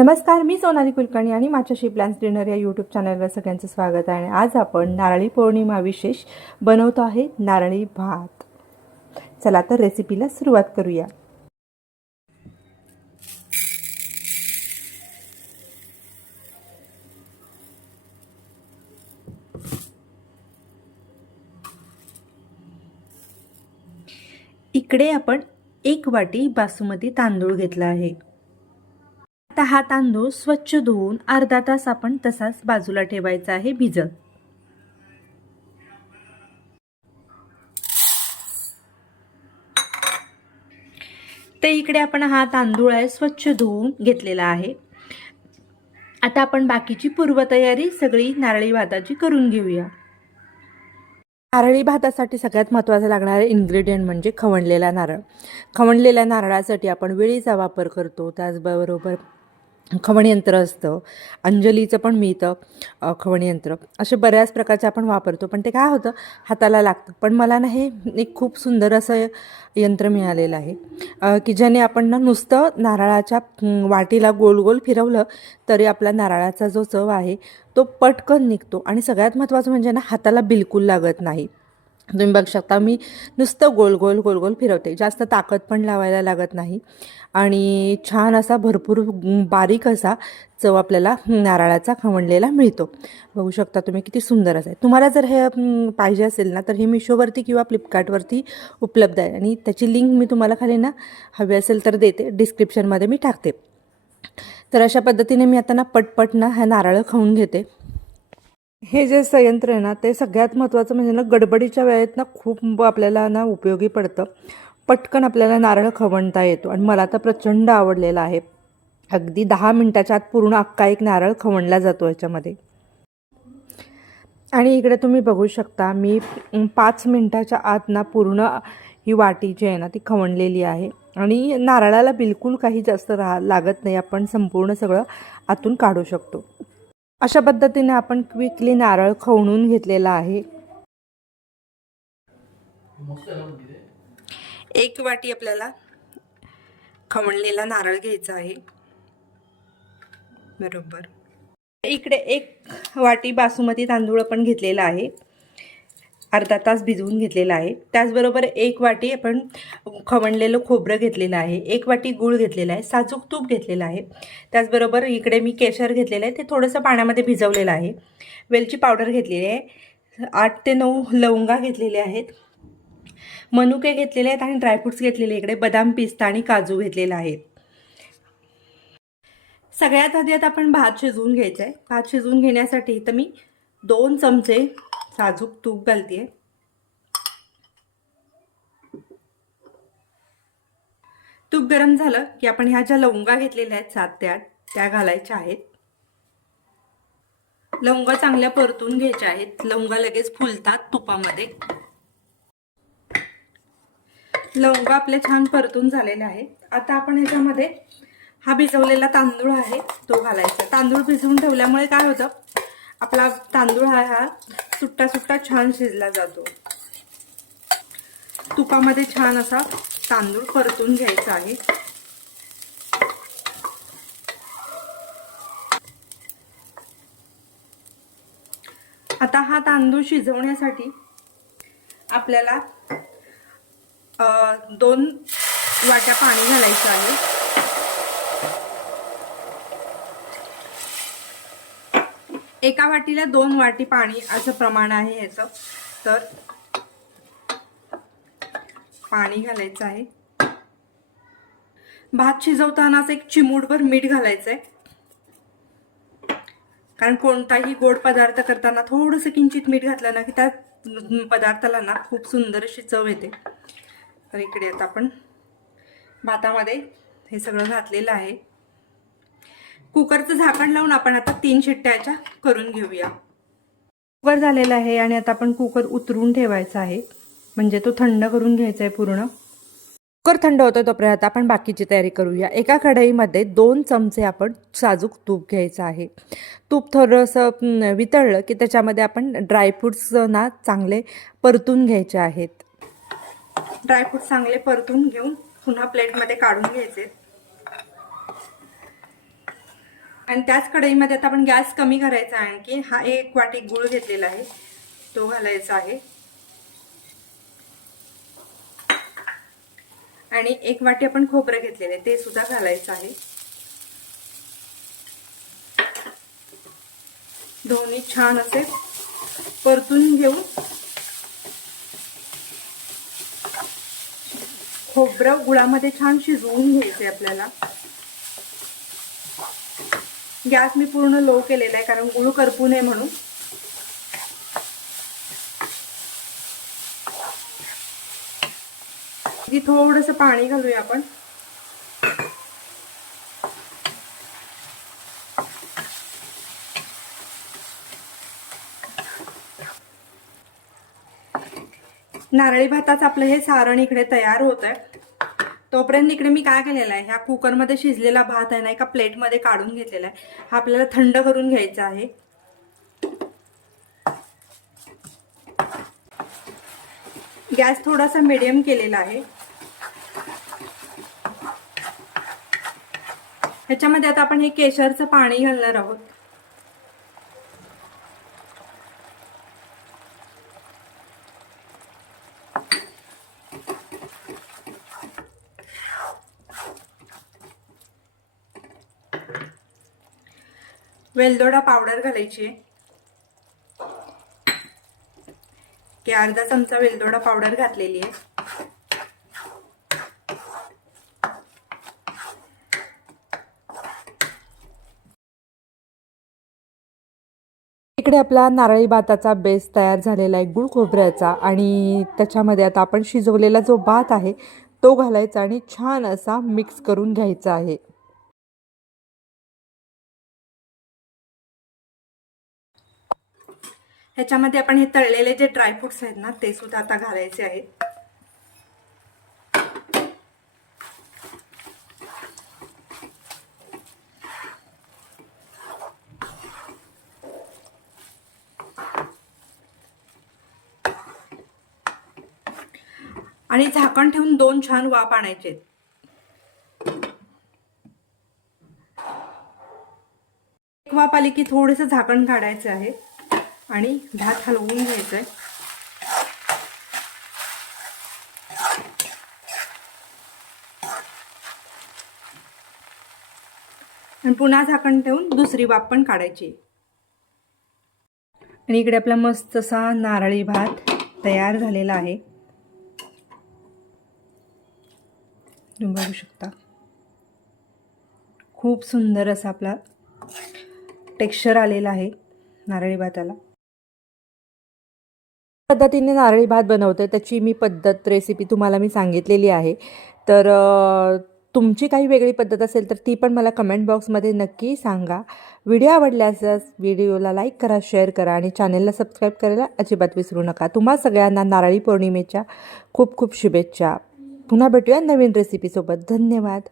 नमस्कार मी सोनाली कुलकर्णी आणि माझ्याशी प्लॅन्स डिनर या यूट्यूब चॅनलवर सगळ्यांचं स्वागत आहे. आणि आज आपण नारळी पौर्णिमा विशेष बनवतो आहे नारळी भात. चला तर रेसिपीला सुरुवात करूया. इकडे आपण एक वाटी बासुमती तांदूळ घेतला आहे. आता हा तांदूळ स्वच्छ धुवून अर्धा तास आपण तसाच बाजूला ठेवायचा आहे भिजत. तर इकडे आपण हा तांदूळ आहे स्वच्छ धुवून घेतलेला आहे. आता आपण बाकीची पूर्वतयारी सगळी नारळी भाताची करून घेऊया. नारळी भातासाठी सगळ्यात महत्त्वाचं लागणारे इन्ग्रेडियंट म्हणजे खवणलेला नारळ. खवणलेल्या नारळासाठी आपण वेळीचा वापर करतो त्याचबरोबर खवणयंत्र असतं. अंजलीचं पण मिळतं खवणयंत्र असे बऱ्याच प्रकारचे आपण वापरतो पण ते काय होतं हाताला लागतं. पण मला ना हे एक खूप सुंदर असं यंत्र मिळालेलं आहे. की ज्याने आपण ना नुसतं नारळाच्या वाटीला गोल गोल फिरवलं तरी आपला नारळाचा जो चव आहे तो पटकन निघतो. आणि सगळ्यात महत्त्वाचं म्हणजे ना हाताला बिलकुल लागत नाही. तुम्ही बघू शकता मी नुसतं गोल गोल गोल गोल फिरवते. जास्त ताकद पण लावायला लागत नाही. आणि छान असा भरपूर बारीक असा चव आपल्याला नारळाचा खवणलेला मिळतो. बघू शकता तुम्ही किती सुंदर असं आहे. तुम्हाला जर हे पाहिजे असेल ना तर हे मिशोवरती किंवा फ्लिपकार्टवरती उपलब्ध आहे. आणि त्याची लिंक मी तुम्हाला खाली ना हवी असेल तर देते. डिस्क्रिप्शनमध्ये मी टाकते. तर अशा पद्धतीने मी आता ना पटपट ना हा नारळ खाऊन घेते. हे जे संयंत्र आहे ना ते सगळ्यात महत्त्वाचं म्हणजे ना गडबडीच्या वेळेत ना खूप आपल्याला ना उपयोगी पडतं. पटकन आपल्याला नारळ खवणता येतो. आणि मला तर प्रचंड आवडलेला आहे. अगदी दहा मिनटाच्या आत पूर्ण अख्खा एक नारळ खवणला जातो याच्यामध्ये. आणि इकडे तुम्ही बघू शकता मी पाच मिनटाच्या आत ना पूर्ण ही वाटी जी आहे ना ती खवणलेली आहे. आणि नारळाला बिलकुल काही जास्त राहा लागत नाही. आपण संपूर्ण सगळं आतून काढू शकतो. अशा पद्धतीने आपण क्विकली नारळ खवणून घेतलेला आहे. एक वाटी आपल्याला खवणलेला नारळ घ्यायचा आहे. बरोबर. इकडे एक वाटी बासुमती तांदूळ आपण घेतलेला आहे. अर्धा तास भिजवून घेतलेला आहे. त्याचबरोबर एक वाटी आपण खवणलेलं खोबरं घेतलेलं आहे. एक वाटी गूळ घेतलेला आहे. साजूक तूप घेतलेलं आहे. त्याचबरोबर इकडे मी केशर घेतलेलं आहे. ते थोडंसं पाण्यामध्ये भिजवलेलं आहे. वेलची पावडर घेतलेली आहे. आठ ते नऊ लवंगा घेतलेले आहेत. मनुके घेतलेले आहेत आणि ड्रायफ्रुट्स घेतलेले इकडे बदाम पिस्ता आणि काजू घेतलेला आहेत सगळ्यात आधी आता आपण भात शिजवून घ्यायचं आहे भात शिजवून घेण्यासाठी तर मी दोन चमचे साजूक तूप घालते तूप गरम झालं की आपण ह्या ज्या लवंगा घेतलेल्या आहेत सात ते आठ त्या घालायच्या आहेत. लवंगा चांगल्या परतून घ्यायच्या आहेत. लवंगा लगेच फुलतात तुपामध्ये. लवंगा आपले छान परतून झालेले आहेत. आता आपण ह्याच्यामध्ये हा भिजवलेला तांदूळ आहे तो घालायचा. तांदूळ भिजवून ठेवल्यामुळे काय होतं? आपला तांदूळ हा हा सुट्टा सुट्टा छान शिजला जातो. तुपामध्ये छान असा तांदूळ परतून घ्यायचा आहे. आता हा तांदूळ शिजवण्यासाठी आपल्याला दोन वाट्या पाणी घालायचं आहे. एका वाटीला दोन वाटी पाणी असं प्रमाण आहे ह्याचं. तर पाणी घालायचं आहे. भात शिजवतानाच एक चिमूटभर मीठ घालायचं आहे कारण कोणताही गोड पदार्थ करताना थोडंसं किंचित मीठ घातलं ना की त्या पदार्थाला ना खूप सुंदर अशी चव येते. तर इकडे आता आपण भातामध्ये हे सगळं घातलेलं आहे. कुकरचं झाकण लावून आपण आता तीन शिट्ट्याच्या करून घेऊया. कुकर झालेला आहे आणि आता आपण कुकर उतरून ठेवायचा आहे. म्हणजे तो थंड करून घ्यायचा आहे पूर्ण. कुकर थंड होतो तोपर्यंत आपण बाकीची तयारी करूया. एका कढईमध्ये दोन चमचे आपण साजूक तूप घ्यायचं आहे. तूप थोडंसं वितळलं की त्याच्यामध्ये आपण ड्रायफ्रुट्स ना चांगले परतून घ्यायचे आहेत. ड्रायफ्रूट चांगले परतून घेऊन पुन्हा प्लेटमध्ये काढून घ्यायचे आणि त्याच कढईमध्ये आता आपण गॅस कमी करायचा आहे आणखी. हा एक वाटी गुळ घेतलेला आहे. तो घालायचा आहे. आणि एक वाटी आपण खोबरं घेतलेलं आहे. ते सुद्धा घालायचं आहे. दोन्ही छान असे परतून घेऊन खोबरं गुळामध्ये छान शिजवून घ्यायचे आपल्याला. गॅस मी पूर्ण लो केलेला आहे कारण गुळ करपू नये म्हणून. थोडस पाणी घालूया आपण. नारळी भाताचं आपलं हे सारण इकडे तयार होत आहे तोपर्यंत इकडे मी काय केलेलं आहे? ह्या कुकरमध्ये शिजलेला भात आहे ना एका प्लेटमध्ये काढून घेतलेला आहे. हा आपल्याला थंड करून घ्यायचा आहे. गॅस थोडासा मिडियम केलेला आहे. ह्याच्यामध्ये आता आपण हे केशरचं पाणी घालणार आहोत. वेलदोडा पावडर घालायची आहे. की अर्धा चमचा वेलदोडा पावडर घातलेली आहे. इकडे आपला नारळी भाताचा बेस तयार झालेला आहे गुळ खोबऱ्याचा आणि त्याच्यामध्ये आता आपण शिजवलेला जो भात आहे तो घालायचा आणि छान असा मिक्स करून घ्यायचा आहे. ह्याच्यामध्ये आपण हे तळलेले जे ड्रायफ्रुट्स आहेत ना ते सुद्धा आता घालायचे आहेत. आणि झाकण ठेवून दोन छान वाफ आणायचे. एक वाफ आली की थोडंसं झाकण काढायचं आहे. आणि भात हलवून घ्यायचं आहे आणि पुन्हा झाकण ठेवून दुसरी वाफ पण काढायची. आणि इकडे आपला मस्त असा नारळी भात तयार झालेला आहे. तुम्ही बघू शकता. खूप सुंदर असा आपला टेक्स्चर आलेला आहे नारळी भाताला. पद्धतीने नारळी भात बनवते त्याची मी पद्धत रेसिपी तुम्हाला मी सांगितलेली आहे. तर तुमची काही वेगळी पद्धत असेल तर ती पण मला कमेंट बॉक्समध्ये नक्की सांगा. व्हिडिओ आवडल्यास व्हिडिओला लाईक करा शेअर करा आणि चॅनलला सबस्क्राईब करायला अजिबात विसरू नका. तुम्हा सगळ्यांना नारळी पौर्णिमेच्या खूप खूप शुभेच्छा. पुन्हा भेटूया नवीन रेसिपीसोबत धन्यवाद.